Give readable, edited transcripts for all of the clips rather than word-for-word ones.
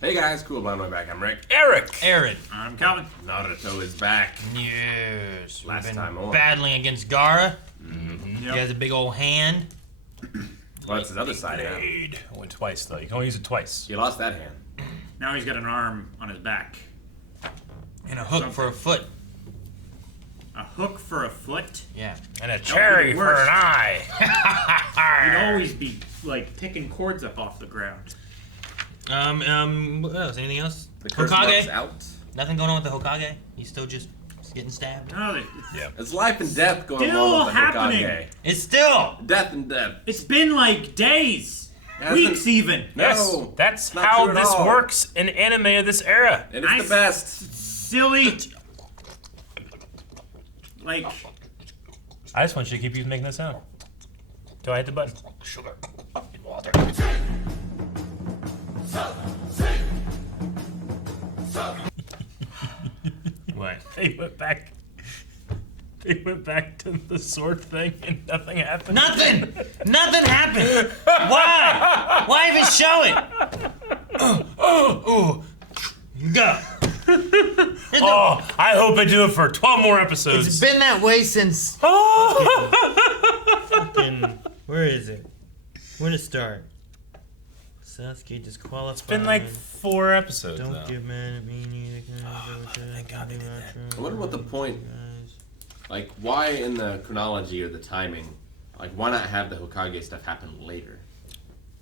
Hey guys, cool, by my back. I'm Rick. Eric. Aaron. I'm Calvin. Naruto is back. Yes. Last We've been time on. battling against Gaara. Yep. He has a big old hand. Well, that's his other side now. Blade. Went twice though. You can only use it twice. He lost that hand. Now he's got an arm on his back. And a hook for a foot. A hook for a foot? Yeah. And a cherry for worst. an eye. You'd always be, like, picking cords up off the ground. What else? Anything else? The curse mark's Hokage? out. Nothing going on with the Hokage? He's still just getting stabbed? No, Yeah. It's life and death going Still on with the happening. Hokage. It's still! Death and death. it's been like days. Hasn't- Weeks even. No, Yes. That's not how true at this all. works in anime of this era. And it's I the best. Silly. Like, I just want you to keep making that sound. Till I hit the button. Sugar. In water. What? They went back. They went back to the sword thing and nothing happened. Nothing! Nothing happened! Why? Why even show it? Go! Oh, I hope I do it for 12 more episodes. It's been that way since... Fucking... Where is it? Where to start? Sasuke disqualified. It's been like 4 episodes Don't now. get mad at me, neither can thank God they did that. I wonder what the point, like, why in the chronology or the timing, like, why not have the Hokage stuff happen later?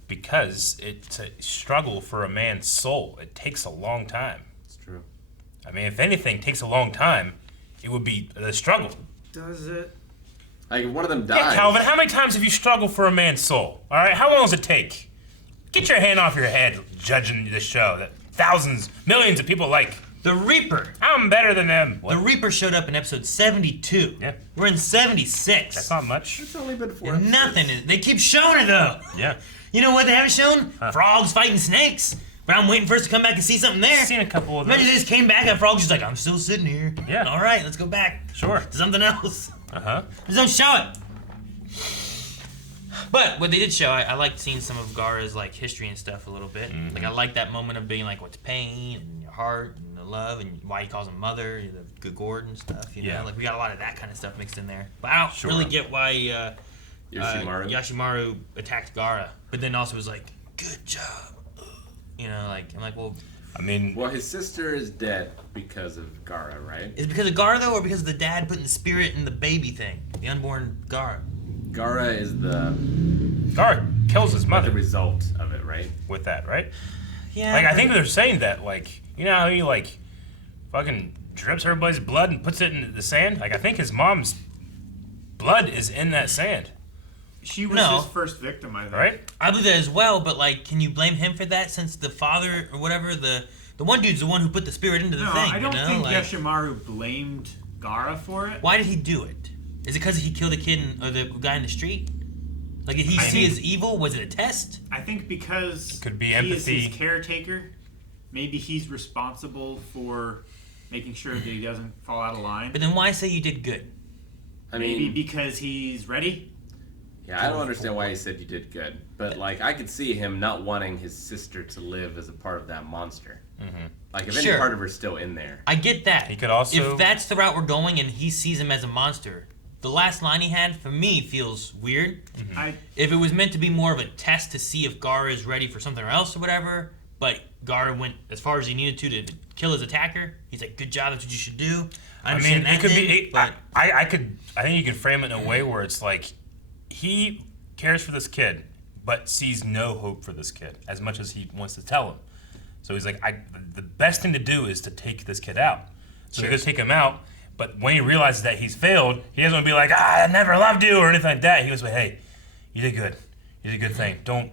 Because it's a struggle for a man's soul. It takes a long time. It's true. I mean, if anything takes a long time, it would be the struggle. does it? Like, if one of them dies. Yeah, Calvin, how many times have you struggled for a man's soul? All right, how long does it take? Get your hand off your head judging this show that thousands, millions of people like. The Reaper. I'm better than them. The Reaper showed up in episode 72. Yeah. We're in 76. That's not much. It's only been 4 And nothing. They keep showing it though. Yeah. You know what they haven't shown? Frogs fighting snakes. But I'm waiting for us to come back and see something there. I've seen a couple of those. Imagine they just came back and Frog's just like, I'm still sitting here. Yeah. All right, let's go back Sure. to something else. Uh-huh. Just don't show it. But what they did show, I liked seeing some of Gaara's like history and stuff a little bit. Like I like that moment of being like, what's pain and your heart and the love and why he calls him mother, the good gourd and stuff. You know, Yeah. like we got a lot of that kind of stuff mixed in there. But I don't Sure. really get why Yoshimaru. attacked Gaara, but then also was like, good job. You know, like I'm like, well, I mean, Well, his sister is dead because of Gaara, right? is it because of Gaara though, or because of the dad putting the spirit in the baby thing, the unborn Gaara? Gaara is the Gaara kills his mother result of it, right? with that, right? Yeah. Like, I think they're saying that, like, you know how he, like, fucking drips everybody's blood and puts it in the sand? Like, I think his mom's blood is in that sand, She was No. his first victim, I think. right? I believe that as well, but like, can you blame him for that since the father or whatever, the one dude's the one who put the spirit into the No, thing, I don't you know? think Like, Yoshimaru blamed Gaara for it. why did he do it? Is it because he killed the kid or the guy in the street? Like, did he see think- as evil? Was it a test? I think because Could be he empathy. is his caretaker, maybe he's responsible for making sure that he doesn't fall out of line. But then why say you did good? I Maybe mean, because he's ready. yeah, I don't understand why he said you did good, but like I could see him not wanting his sister to live as a part of that monster. Like if Sure. any part of her's still in there. I get that. He could also- If that's the route we're going and he sees him as a monster, the last line he had, for me, feels weird. If it was meant to be more of a test to see if Gaara is ready for something else or whatever, but Gaara went as far as he needed to kill his attacker, he's like, good job, that's what you should do. I I understand mean, it that could thing, be. but I think you can frame it in a way where it's like he cares for this kid, but sees no hope for this kid as much as he wants to tell him. So he's like, the best thing to do is to take this kid out. So he goes take him out. But when he realizes that he's failed, he doesn't want to be like, I never loved you or anything like that. He goes, hey, you did good. You did a good thing. Don't,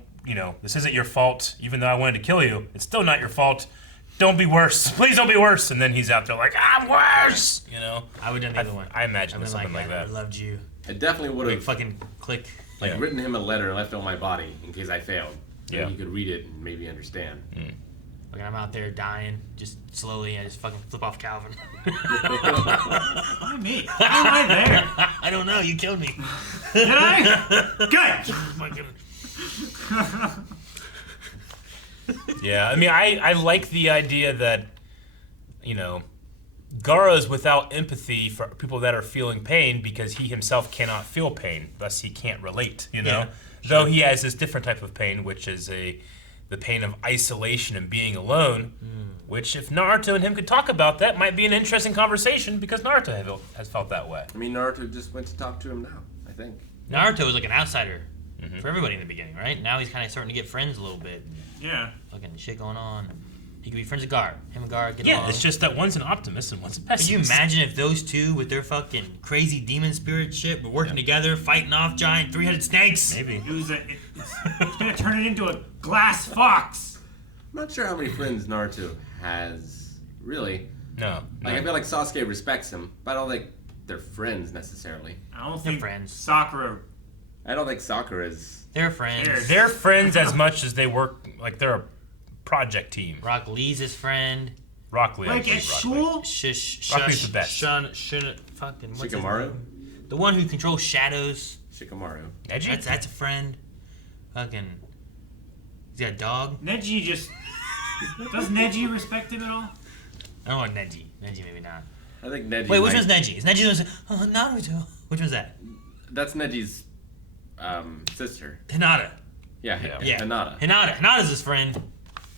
this isn't your fault. Even though I wanted to kill you, it's still not your fault. Don't be worse. Please don't be worse. And then he's out there like, I'm worse. I would have done the other one. I imagine I've been something like that. I loved you. I definitely would Like, have fucking click. like Yeah. written him a letter and left it on my body in case I failed. So Yeah. he could read it and maybe understand. Like, I'm out there dying, just slowly, I just fucking flip off Calvin. Why me? Why am I there? I don't know, you killed me. Did I? Good. Fucking- Yeah, I mean, I like the idea that, you know, Gaara is without empathy for people that are feeling pain because he himself cannot feel pain, thus he can't relate, you know? Yeah, Though he has this different type of pain, which is the pain of isolation and being alone, which if Naruto and him could talk about that, might be an interesting conversation because Naruto has felt that way. I mean, Naruto just went to talk to him now, I think. Naruto was like an outsider for everybody in the beginning, right? Now he's kind of starting to get friends a little bit. Yeah. Fucking shit going on. He could be friends with Gaara. Him and Gaara get along. Yeah, it's just that one's an optimist and one's a Could pessimist. you imagine if those two, with their fucking crazy demon spirit shit, were working together, fighting off giant three-headed snakes? Maybe. It's gonna turn it into a glass fox. I'm not sure how many friends Naruto has, really. No. Like, I feel like Sasuke respects him, but I don't think they're friends necessarily. I don't They're think friends. Sakura. I don't think Sakura is. They're friends. They're friends as much as they work, like they're a project team. Rock Lee's his friend. Rock Lee. Like I at believe Rock Lee. school. Rock Lee's the best. Fucking what's his Shikamaru? name? The one who controls shadows. Shikamaru. Neji? That's a friend. Fucking. He's got a dog. Neji just. Does Neji respect him at all? I don't like Neji. Neji maybe not. I think Neji. Wait, which might- one's Neji? Is Neji the one? Oh, Naruto. Which one's that? That's Neji's sister. Hinata. Yeah, Yeah. Hinata. Hinata's his friend.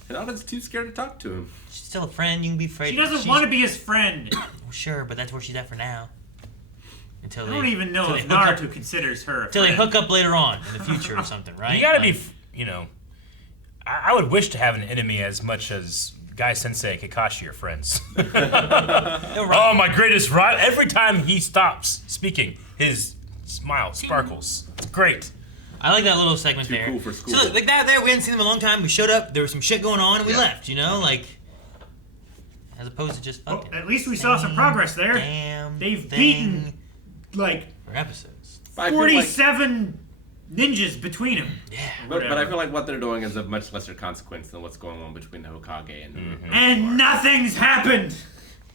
Hinata's too scared to talk to him. She's still a friend. You can be afraid. She doesn't want to be his friend. Well, sure, but that's where she's at for now. Until I they don't even know until if they hook up- Naruto considers her a Until they friend. hook up later on in the future or something, right? You gotta Like, be, you know, I would wish to have an enemy as much as Guy Sensei and Kakashi are friends. Oh, my greatest rival. Every time he stops speaking, his smile sparkles. It's great. I like that little segment Too there. cool for school. So like that there, we hadn't seen them in a long time. We showed up, there was some shit going on, and we left. You know, like as opposed to just Well, fucking. at least we saw some progress there. Damn. They've thing beaten like for episodes. But I feel like- 47 ninjas between them. Yeah. But I feel like what they're doing is of much lesser consequence than what's going on between the Hokage and the And nothing's happened.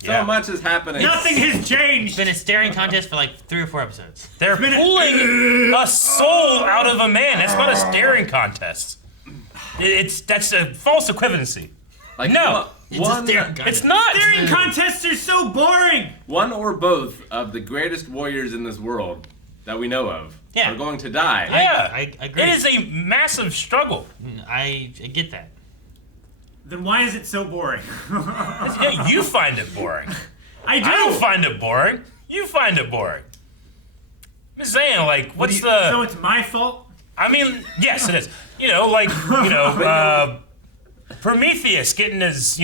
So much is happening. Nothing has It's changed. been a staring contest for like 3 or 4 episodes. They're been a- pulling a soul out of a man. That's not a staring contest. That's a false equivalency. Like No. one, It's not. Staring contests are so boring. one or both of the greatest warriors in this world that we know of Yeah. are going to die. Yeah, I agree. It is a massive struggle. I get that. Then why is it so boring? Yeah, you find it boring. I do. I don't find it boring. You find it boring. I'm just saying, like, what's the? So it's my fault? I mean, yes, it is. You know, like, Prometheus getting his,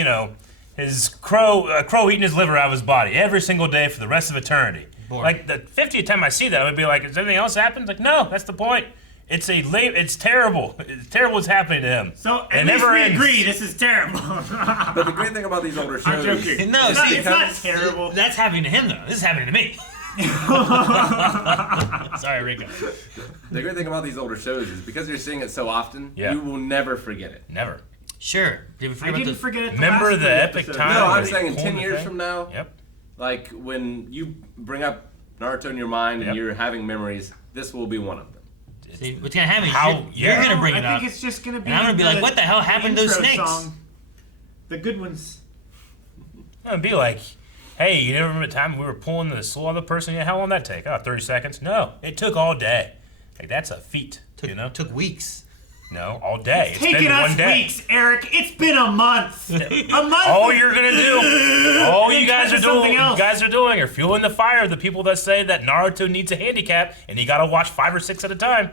his crow eating his liver out of his body every single day for the rest of eternity. Boring. Like the 50th time I see that, I would be like, "Is anything else happened?" Like, no, that's the point. It's it's terrible. It's terrible what's happening to him. So It at least never we ends. agree this is terrible. But the great thing about these older I'm shows, joking. No, it's not, see, it's not terrible. That's happening to him though. This is happening to me. Sorry, Rico. the great thing about these older shows is because you're seeing it so often, Yeah. you will never forget it. Never. Sure. Did we I forget about didn't the forget it. Remember last the three epic episodes. time? No, where I'm they saying in pulled 10 the years thing? from now, Yep. like when you bring up Naruto in your mind and Yep. you're having memories, this will be one of them. See, what's gonna happen? How- You're yeah. gonna bring I it up. think it's just gonna be. And I'm gonna be like, what the hell happened to those intro snakes? Song. The good ones. It'd be like, hey, you never remember the time we were pulling the soul out of the person? Yeah, how long did that take? Oh, 30 seconds? No, it took all day. Like, that's a feat, Took weeks. No, all day. It's Taking been us one day. weeks, Eric. It's been a month. A month. All you're gonna do, all you guys are Then something doing, else. are fueling the fire of the people that say that Naruto needs a handicap and you gotta watch 5 or 6 at a time.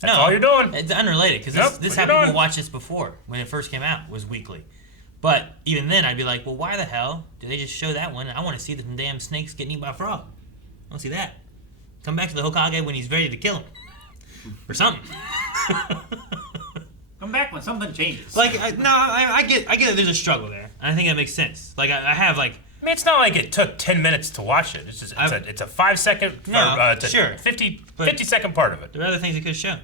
That's all you're doing. It's unrelated because Yep, this what how you're people doing. watched this before when it first came out was weekly. But even then, I'd be like, well, why the hell do they just show that one? I want to see the damn snakes getting eaten by a frog. I want to see that. Come back to the Hokage when he's ready to kill him or something. Come back when something changes. Like, I get that there's a struggle there. I think that makes sense. Like, I have like. I mean, it's not like it took 10 minutes to watch it. It's just it's a 5 second, No, it's a sure. 50 But- second part of it. There are other things they could have shown.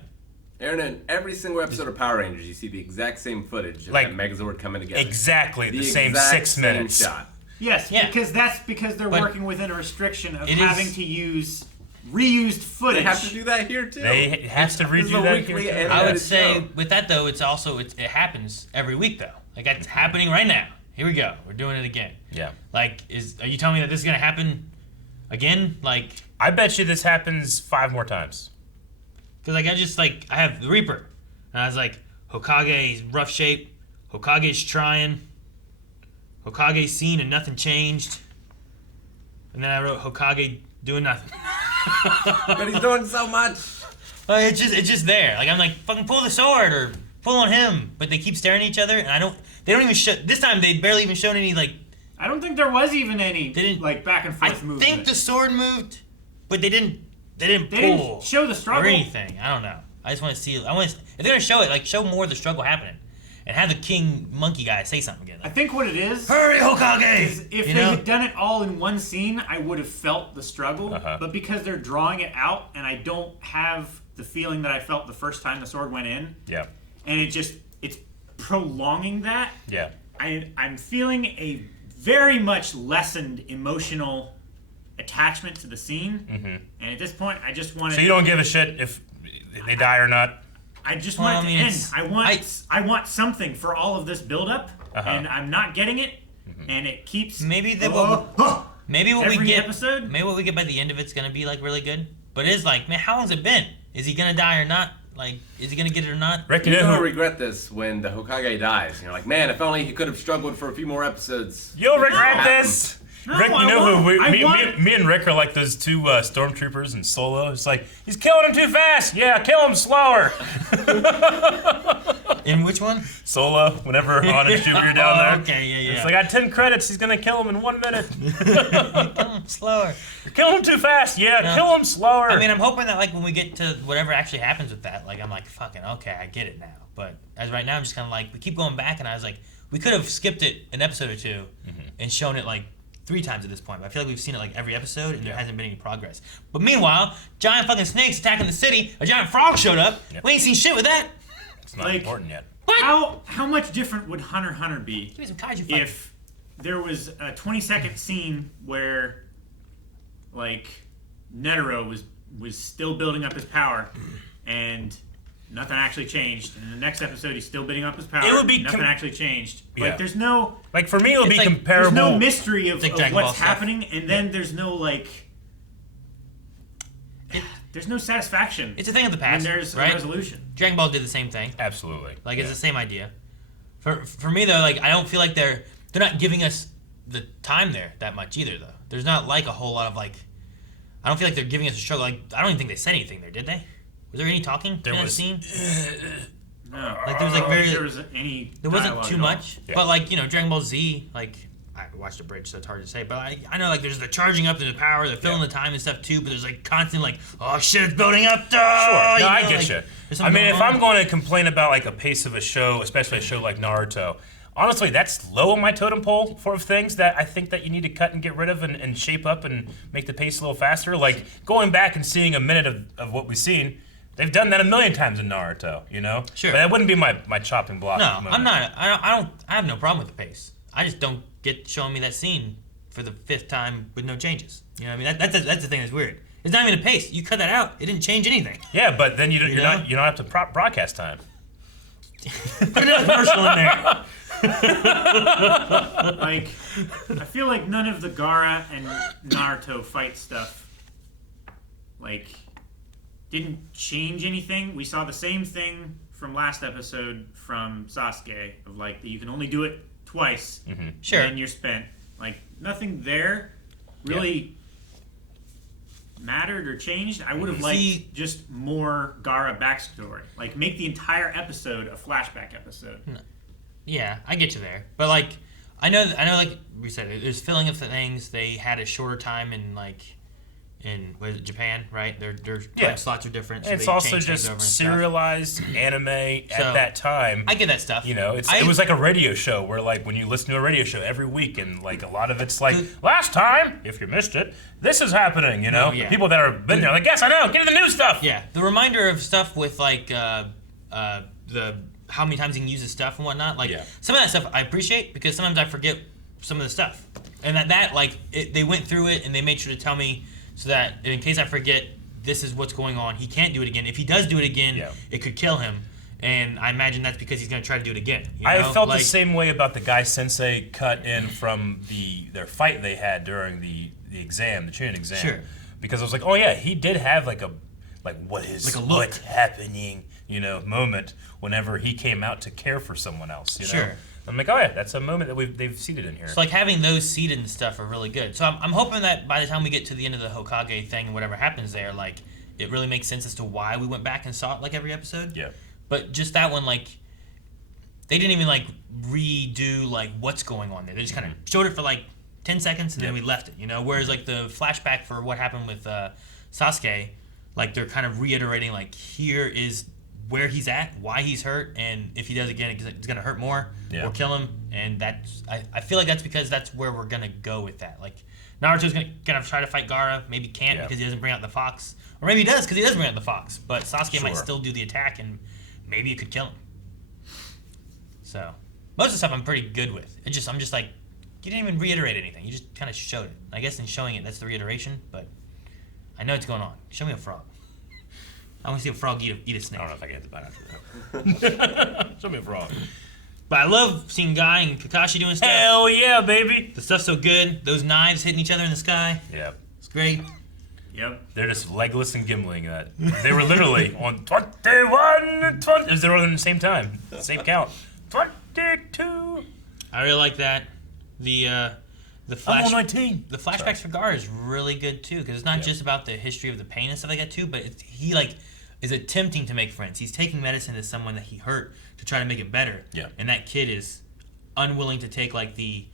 Aaron, in every single episode of Power Rangers, you see the exact same footage of Like, that Megazord coming together. Exactly the same exact 6 same minutes. shot. yes, Yeah. because they're But working within a restriction of it having is- to use reused footage. They have to do that here too. They have to This is redo a that weekly here. animated I would say show. with that though, it's also it happens every week though. Like that's happening right now. Here we go. We're doing it again. Yeah. Like, are you telling me that this is gonna happen again? Like, I bet you this happens 5 more times. cause like I have the Reaper, and I was like, Hokage's rough shape. Hokage's trying. Hokage's seen and nothing changed. And then I wrote Hokage doing nothing. But he's doing so much. It's just there. Like I'm like, fucking pull the sword or pull on him. But they keep staring at each other, and they don't even show. This time they barely even showed any like. I don't think there was even any They didn't- like back and I forth movement. think the sword moved, but they didn't they pull didn't show the struggle. or anything. I don't know. I just want to see. If they're gonna show it, like show more of the struggle happening, and have the king monkey guy say something again. I Like, think what it is hurry, Hokage! is if they had done it all in one scene, I would have felt the struggle. Uh-huh. But because they're drawing it out, and I don't have the feeling that I felt the first time the sword went in, Yeah. and it's prolonging that. Yeah. I'm feeling a very much lessened emotional attachment to the scene, and at this point, I just want So you don't give a shit if they die or not? I just Well, want I it mean, to end. it's- I want something for all of this buildup, Uh-huh. and I'm not getting it, and it keeps. Maybe they Oh, oh. maybe what Every we get episode? Maybe what we get by the end of it's gonna be like really good. But it's like, man, how long's it been? Is he gonna die or not? Like, is he gonna get it or not? Rick, You're you know gonna who, regret this when the Hokage dies. You're like, man, if only he could have struggled for a few more episodes. you'll regret No. this. No, Rick, you I know who won't. me and Rick are like those 2 stormtroopers in Solo. It's like, he's killing him too fast. Yeah, kill him slower. In which one? Solo, whenever Han and Chewie are down there. Okay, yeah. It's like, I got 10 credits. He's gonna kill him in 1 minute. Slower. You're killing him too fast. Yeah, No. kill him slower. I mean, I'm hoping that like when we get to whatever actually happens with that, like I'm like, fucking okay, I get it now. But as right now, I'm just kind of like, we keep going back, and I was like, we could have skipped it an episode or 2 and shown it like 3 times at this point. But I feel like we've seen it like every episode, and there hasn't been any progress. But meanwhile, giant fucking snakes attacking the city. A giant frog showed up. Yep. We ain't seen shit with that. it's not like- important yet. What? How much different would Hunter x Hunter be Give me some kaiju fight. if there was a 20-second scene where, like, Netero was still building up his power, and nothing actually changed. And in the next episode, he's still building up his power. It would be nothing actually changed. Yeah. Like, there's no Like, for me, it would be It's like- there's comparable. no mystery of, like of Dragon Ball what's stuff. happening, and then there's no like. There's no satisfaction It's a thing of the when past, there's right? a resolution. Dragon Ball did the same thing. Absolutely. Like it's the same idea. For me though, like I don't feel like they're not giving us the time there that much either though. There's not like a whole lot of like. I don't feel like they're giving us a struggle. Like I don't even think they said anything there, did they? Was there any talking There in was- the scene? No, Like, there was, like, I don't think very- there was any. There wasn't dialogue too at all. much, Yeah. but like Dragon Ball Z, like I watched the bridge, so it's hard to say. But I know like there's the charging up to the power, they're filling the time and stuff too. But there's like constant like, oh shit, it's building up. Sure. No, I get like, you. there's I something mean, if going on. I'm going to complain about like a pace of a show, especially a show like Naruto, honestly, that's low on my totem pole for things that I think that you need to cut and get rid of and shape up and make the pace a little faster. Like going back and seeing a minute of what we've seen, they've done that a million times in Naruto, you know? Sure. But that wouldn't be my chopping block. No, moment. I'm not. I have no problem with the pace. I just don't get showing me that scene for the 5th time with no changes. You know what I mean? That's the thing that's weird. It's not even a pace. You cut that out. It didn't change anything. Yeah, but then you know? don't have to broadcast time. Put another commercial in there. Like, I feel like none of the Gaara and Naruto fight stuff, like, didn't change anything. We saw the same thing from last episode from Sasuke, of like, that you can only do it twice, Sure. and you're spent. Like, nothing there really mattered or changed. I would have liked See- just more Gaara backstory. Like, make the entire episode a flashback episode. Yeah, I get you there. But like, I know, like we said, there's filling of things. They had a shorter time in what is it, Japan, right? Their Yeah. time slots are different. So It's they also change things just over and stuff. serialized anime at So, that time. I get that stuff. You know, it was like a radio show where, like, when you listen to a radio show every week, and like a lot of it's like, last time, if you missed it, this is happening. You know, Oh, yeah. the people that have been there, like, yes, I know, get to the new stuff. Yeah, the reminder of stuff with like the how many times you can use the stuff and whatnot. Like Yeah. some of that stuff I appreciate because sometimes I forget some of the stuff, and that like they went through it and they made sure to tell me so that in case I forget, this is what's going on. He can't do it again. If he does do it again, Yeah. it could kill him. And I imagine that's because he's going to try to do it again. You I know? felt like, the same way about the guy Sensei cut in from their fight they had during the exam, the Chunin exam. Sure. Because I was like, oh yeah, he did have like what is Like a look. what's happening, moment whenever he came out to care for someone else. You know? Sure. I'm like, oh yeah, that's a moment that they've seated in here. So like having those seated and stuff are really good. So I'm hoping that by the time we get to the end of the Hokage thing, whatever happens there, like it really makes sense as to why we went back and saw it like every episode. Yeah. But just that one, like they didn't even like redo like what's going on there. They just kind of showed it for like 10 seconds and then we left it, Whereas like the flashback for what happened with Sasuke, like they're kind of reiterating like here is where he's at, why he's hurt, and if he does again, it's gonna hurt more or kill him. And that's I feel like that's because that's where we're gonna go with that. Like Naruto's gonna try to fight Gaara, maybe can't because he doesn't bring out the fox, or maybe he does because he does bring out the fox. But Sasuke might still do the attack, and maybe it could kill him. So most of the stuff I'm pretty good with. I'm just like you didn't even reiterate anything. You just kind of showed it. I guess in showing it, that's the reiteration. But I know what's going on. Show me a frog. I want to see a frog eat a snake. I don't know if I can get the bite after that. Show me a frog. But I love seeing Guy and Kakashi doing stuff. Hell yeah, baby! The stuff's so good. Those knives hitting each other in the sky. Yeah. It's great. Yep. They're just Legolas and Gimling that. They were literally on 21, 20. They were on the same time. Same count. 22. I really like that. The flash, 19. the flashbacks for Gaara is really good too, because it's not just about the history of the pain and stuff like that too, but he like is attempting to make friends. He's taking medicine to someone that he hurt to try to make it better. Yeah. And that kid is unwilling to take like the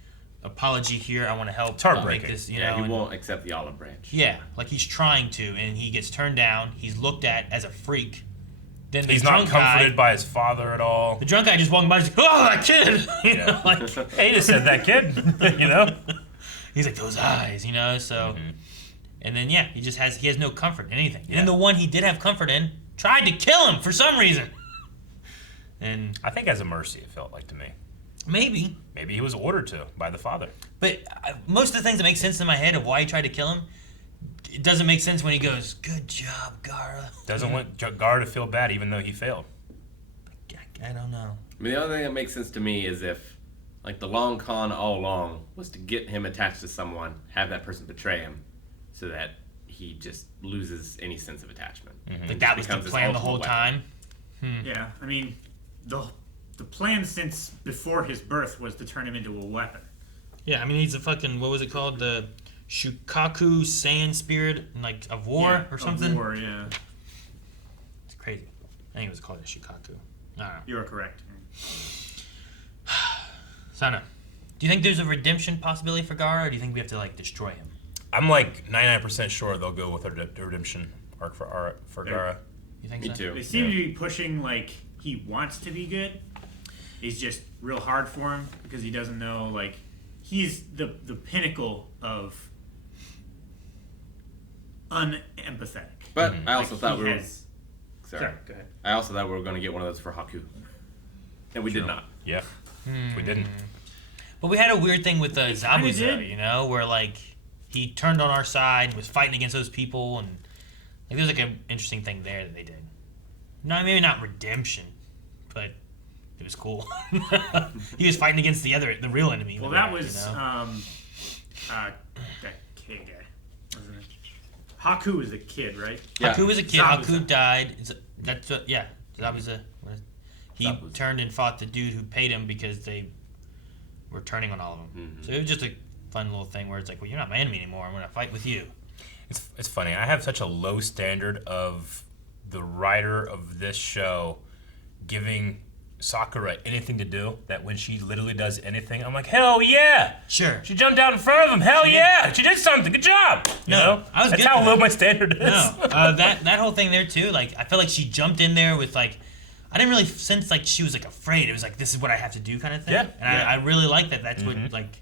apology here. I want to help. It's heartbreaking. Make this, He won't accept the olive branch. Yeah, like he's trying to, and he gets turned down. He's looked at as a freak. Then the He's not drunk comforted guy, by his father at all. the drunk guy just walking by. He's like, "Oh, that kid!" Like Hey, he just said that kid. he's like those eyes, So, and then he just has no comfort in anything. And then the one he did have comfort in tried to kill him for some reason. And I think as a mercy, it felt like to me. maybe, Maybe he was ordered to by the father. but most of the things that make sense in my head of why he tried to kill him, it doesn't make sense when he goes, "Good job, Gaara." Doesn't want Gaara to feel bad, even though he failed. I don't know. I mean, the only thing that makes sense to me is if, like, the long con all along was to get him attached to someone, have that person betray him, so that he just loses any sense of attachment. Like that was the Becomes his plan the ultimate whole weapon. time. Yeah, I mean, the plan since before his birth was to turn him into a weapon. Yeah, I mean he's a fucking what was it called, the Shukaku Saiyan spirit, like of war or something. Of war, yeah. It's crazy. I think it was called a Shukaku. I don't know. You are correct. Sana, do you think there's a redemption possibility for Gaara, or do you think we have to like destroy him? I'm like 99% sure they'll go with a redemption arc for Gaara. You think Me so? too. They seem to be pushing like he wants to be good. It's just real hard for him because he doesn't know, like, he's the pinnacle of unempathetic. But I also thought he we were... has- Sorry. go ahead. I also thought we were going to get one of those for Haku. And we did not. Yeah, we didn't. But we had a weird thing with kinda Zabuza, did. where like he turned on our side, was fighting against those people, and like there's like an interesting thing there that they did. No, maybe not redemption, but it was cool. He was fighting against the real enemy. Well, there, that was that kid guy, wasn't it? Haku was the kid, right? Yeah. Haku was a kid. Zabuza. Haku died. That's Zabuza. He Zabuza. turned and fought the dude who paid him because they were turning on all of them. So it was just a fun little thing where it's like, well, you're not my enemy anymore. I'm gonna fight with you. It's funny. I have such a low standard of the writer of this show giving Sakura anything to do that when she literally does anything, I'm like, hell yeah! Sure. She jumped out in front of him. Hell yeah! She did something. Good job. You know? I was That's good how for low that. my standard is. No, that whole thing there too. Like I felt like she jumped in there with like, I didn't really sense like she was like afraid. It was like this is what I have to do kind of thing. Yeah. And I really like that. That's what like.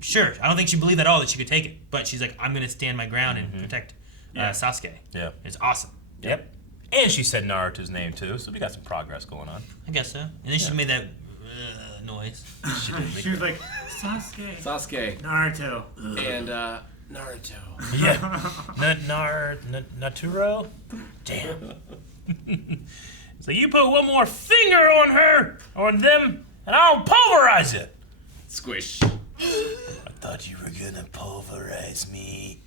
Sure, I don't think she believed at all that she could take it, but she's like, I'm gonna stand my ground and protect Sasuke. Yeah. It's awesome. Yep. And she said Naruto's name too, so we got some progress going on. I guess so. And then she made that noise. She was like, Sasuke, Sasuke Naruto. and Naruto. Yeah. Naturo? Damn. So you put one more finger on her, on them, and I'll pulverize it. Squish. I thought you were gonna pulverize me.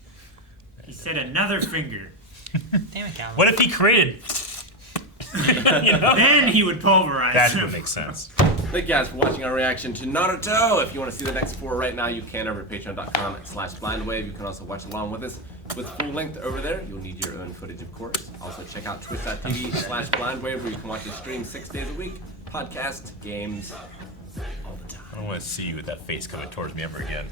He said another finger. Damn it, Calvin. What if he created? You know? Then he would pulverize That him. would make sense. Thank you guys for watching our reaction to Naruto. If you want to see the next 4 right now, you can over at patreon.com/blindwave. You can also watch along with us with full length over there. You'll need your own footage, of course. Also check out twitch.tv/blindwave where you can watch us stream 6 days a week. Podcast, games, all the time. I don't want to see you with that face coming towards me ever again.